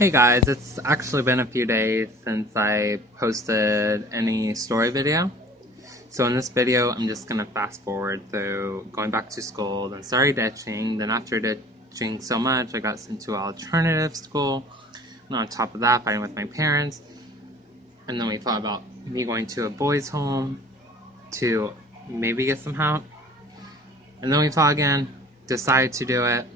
Hey guys, it's actually been a few days since I posted any story video. So in this video, I'm just gonna fast forward through going back to school, then started ditching, then after ditching so much, I got sent to alternative school, and on top of that, fighting with my parents, and then we thought about me going to a boys' home to maybe get some help, and then we thought again, decided to do it.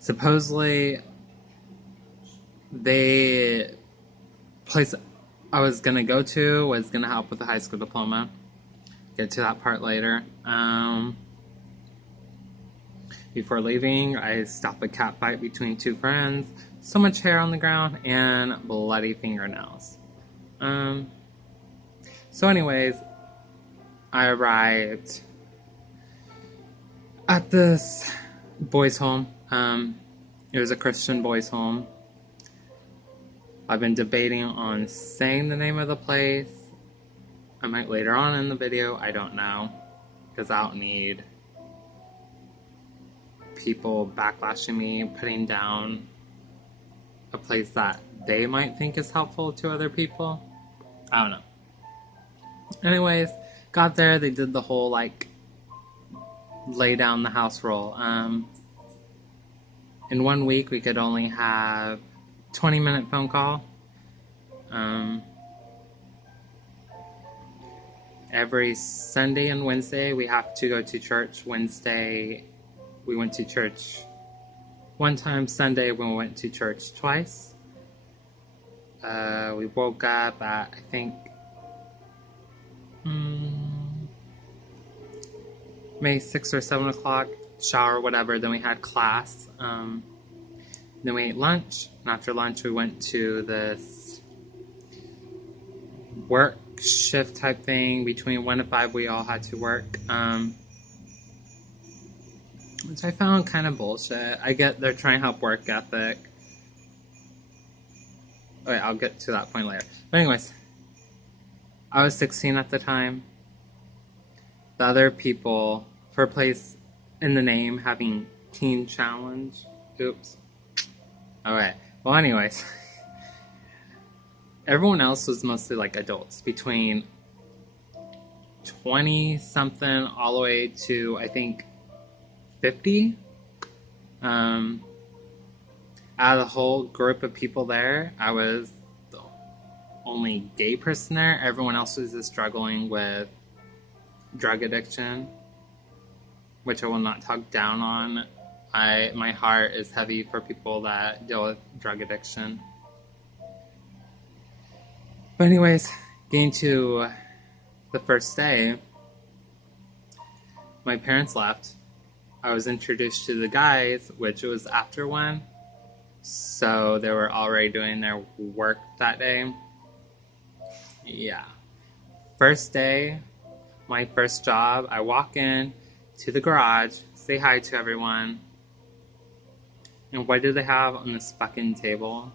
Supposedly, they place I was gonna go to was gonna help with the high school diploma. Get to that part later. Before leaving, I stopped a cat fight between two friends. So much hair on the ground and bloody fingernails. Um, anyways, I arrived at this boys' home. It was a Christian boys' home. I've been debating on saying the name of the place. I might later on in the video, I don't know, because I don't need people backlashing me, putting down a place that they might think is helpful to other people. I don't know. Anyways, got there, they did the whole lay down the house rule. In 1 week, we could only have 20-minute phone call. Every Sunday and Wednesday, we have to go to church. Wednesday, we went to church one time. Sunday, we went to church twice. We woke up at, I think, maybe 6 or 7 o'clock, shower, whatever. Then we had class. Then we ate lunch. And after lunch, we went to this work shift type thing. Between 1 to 5, we all had to work. Which I found kind of bullshit. I get they're trying to help work ethic. Wait, I'll get to that point later. But anyways, I was 16 at the time. The other people, for a place in the name, having teen challenge. Oops. Alright. Well, anyways. Everyone else was mostly like adults, between 20 something all the way to, I think, 50. Out of the whole group of people there, I was the only gay person there. Everyone else was just struggling with drug addiction, which I will not talk down on. My heart is heavy for people that deal with drug addiction. But anyways, getting to the first day, my parents left. I was introduced to the guys, which was after 1. So they were already doing their work that day. Yeah. First day, my first job, I walk in to the garage, say hi to everyone. And what do they have on this fucking table?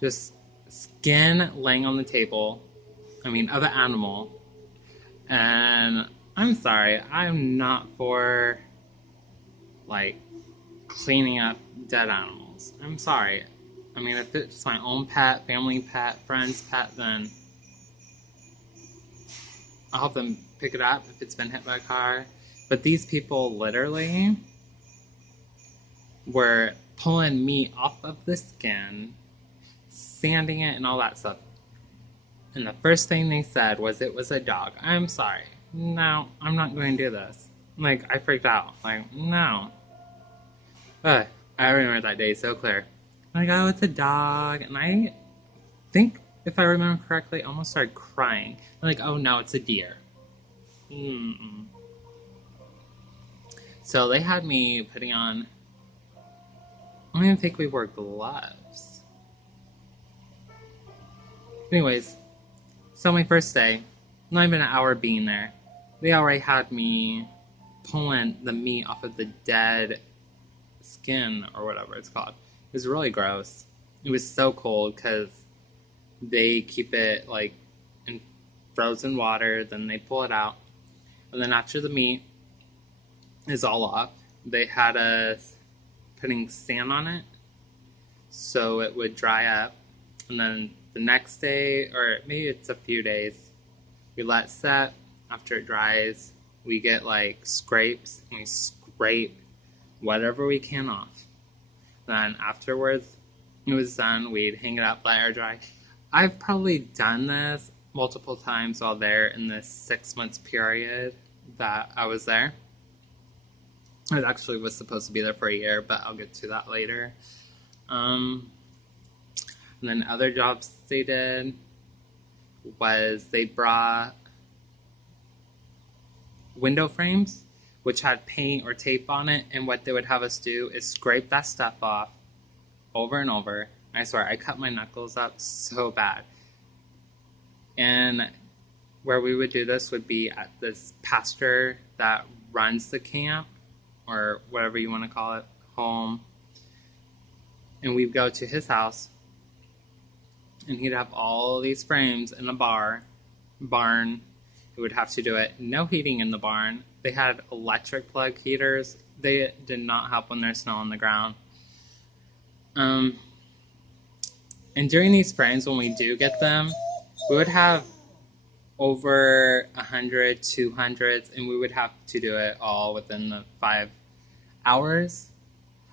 Just skin laying on the table. Of an animal. And I'm sorry, I'm not for, cleaning up dead animals. I'm sorry. If it's my own pet, family pet, friend's pet, then I'll help them pick it up if it's been hit by a car. But these people literally were pulling meat off of the skin, sanding it, and all that stuff. And the first thing they said was it was a dog. I'm sorry. No, I'm not going to do this. I freaked out. No. But I remember that day so clear. Oh, it's a dog. And I think, if I remember correctly, I almost started crying. Oh no, it's a deer. So they had me putting on, I don't even think we wore gloves. Anyways, so my first day, not even an hour being there, they already had me pulling the meat off of the dead skin, or whatever it's called. It was really gross. It was so cold because they keep it in frozen water, then they pull it out, and then after the meat is all off, they had us putting sand on it. so it would dry up. And then the next day, or maybe it's a few days, we let set. After it dries, we get like scrapes, and we scrape whatever we can off. Then afterwards, it was done, we'd hang it up, let air dry. I've probably done this multiple times while there in this 6 months period that I was there. I actually was supposed to be there for a year, but I'll get to that later. And then other jobs they did was they brought window frames which had paint or tape on it, and what they would have us do is scrape that stuff off over and over. I swear, I cut my knuckles up so bad. And where we would do this would be at this pastor that runs the camp, or whatever you want to call it, home. And we'd go to his house, and he'd have all these frames in a barn. He would have to do it. No heating in the barn. They had electric plug heaters. They did not help when there's snow on the ground. And during these frames, when we do get them, we would have over 100, 200s, and we would have to do it all within the 5 hours.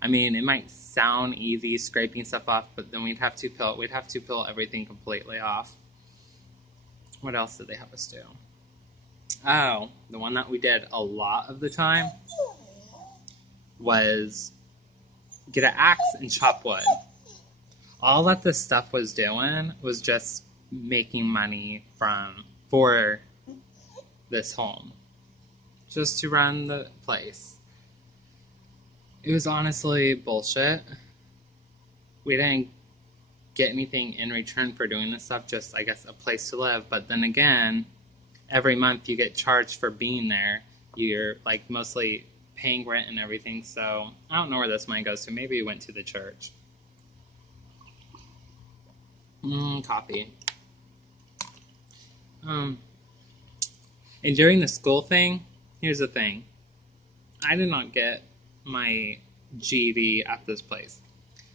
I mean, it might sound easy scraping stuff off, but then we'd have to peel everything completely off. What else did they have us do? Oh, the one that we did a lot of the time was get an axe and chop wood. All that this stuff was doing was just making money for this home, just to run the place. It was honestly bullshit. We didn't get anything in return for doing this stuff, just, I guess, a place to live. But then again, every month you get charged for being there. You're like mostly paying rent and everything, so I don't know where this money goes to. Maybe it went to the church. Coffee. And during the school thing, here's the thing. I did not get my GED at this place.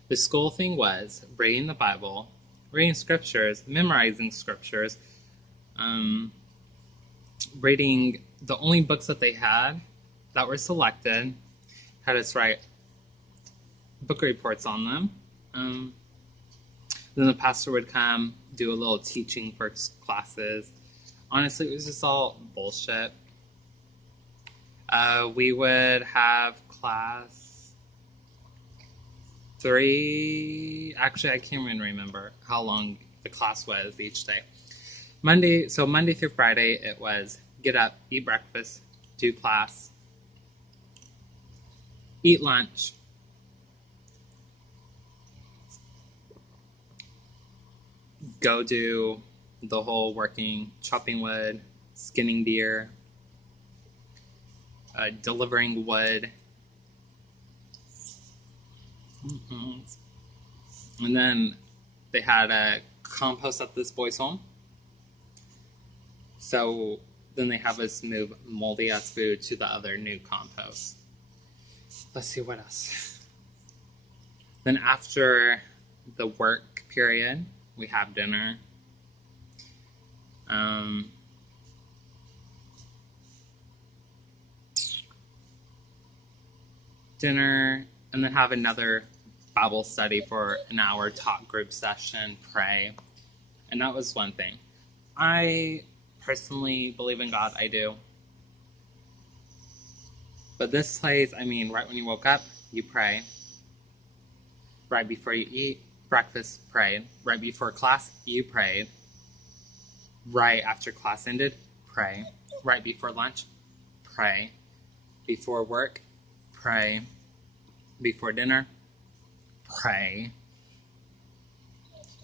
The school thing was reading the Bible, reading scriptures, memorizing scriptures, reading the only books that they had that were selected, had us write book reports on them. Then the pastor would come, do a little teaching for classes. Honestly, it was just all bullshit. We would have class 3. Actually, I can't even remember how long the class was each day. Monday through Friday, it was get up, eat breakfast, do class, eat lunch, go do the whole working, chopping wood, skinning deer, delivering wood. And then they had a compost at this boys' home. So then they have us move moldy ass food to the other new compost. Let's see what else. Then after the work period, we have dinner. And then have another Bible study for an hour, talk group session, pray. And that was one thing. I personally believe in God, I do. But this place, I mean, right when you woke up, you pray. Right before you eat breakfast, prayed. Right before class, you prayed. Right after class ended, pray. Right before lunch, pray. Before work, pray. Before dinner, pray.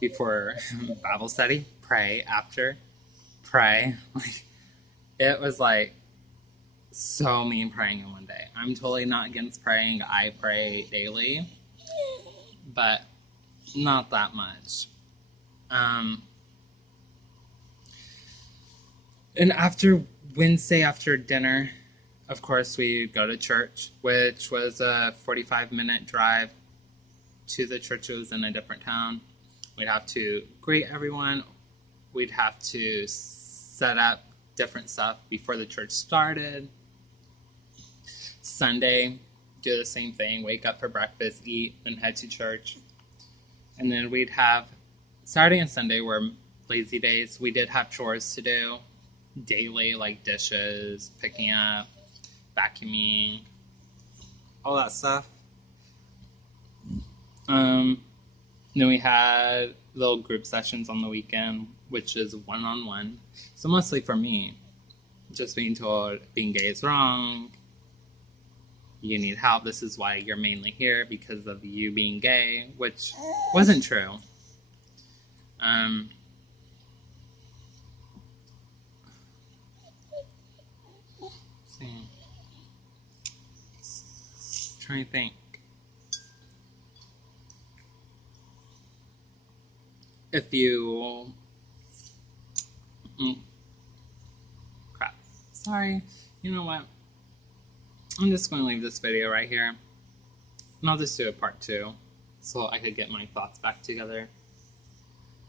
Before Bible study, pray. After, pray. It was like so mean praying in one day. I'm totally not against praying. I pray daily, but not that much. And after Wednesday, after dinner, of course, we go to church, which was a 45-minute drive. to the churches in a different town. We'd have to greet everyone. We'd have to set up different stuff before the church started. Sunday, do the same thing. Wake up for breakfast, eat, then head to church. And then we'd have Saturday and Sunday were lazy days. We did have chores to do daily, like dishes, picking up, vacuuming, all that stuff. Then we had little group sessions on the weekend, which is one-on-one. So mostly for me, just being told being gay is wrong. You need help. This is why you're mainly here, because of you being gay, which wasn't true. Trying to think. If you... crap. Sorry. You know what? I'm just going to leave this video right here. And I'll just do a part 2, so I could get my thoughts back together.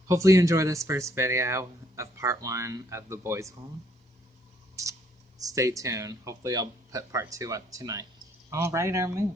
Hopefully you enjoy this first video of part 1 of The Boys Home. Stay tuned. Hopefully I'll put part 2 up tonight. Alright, I'll move.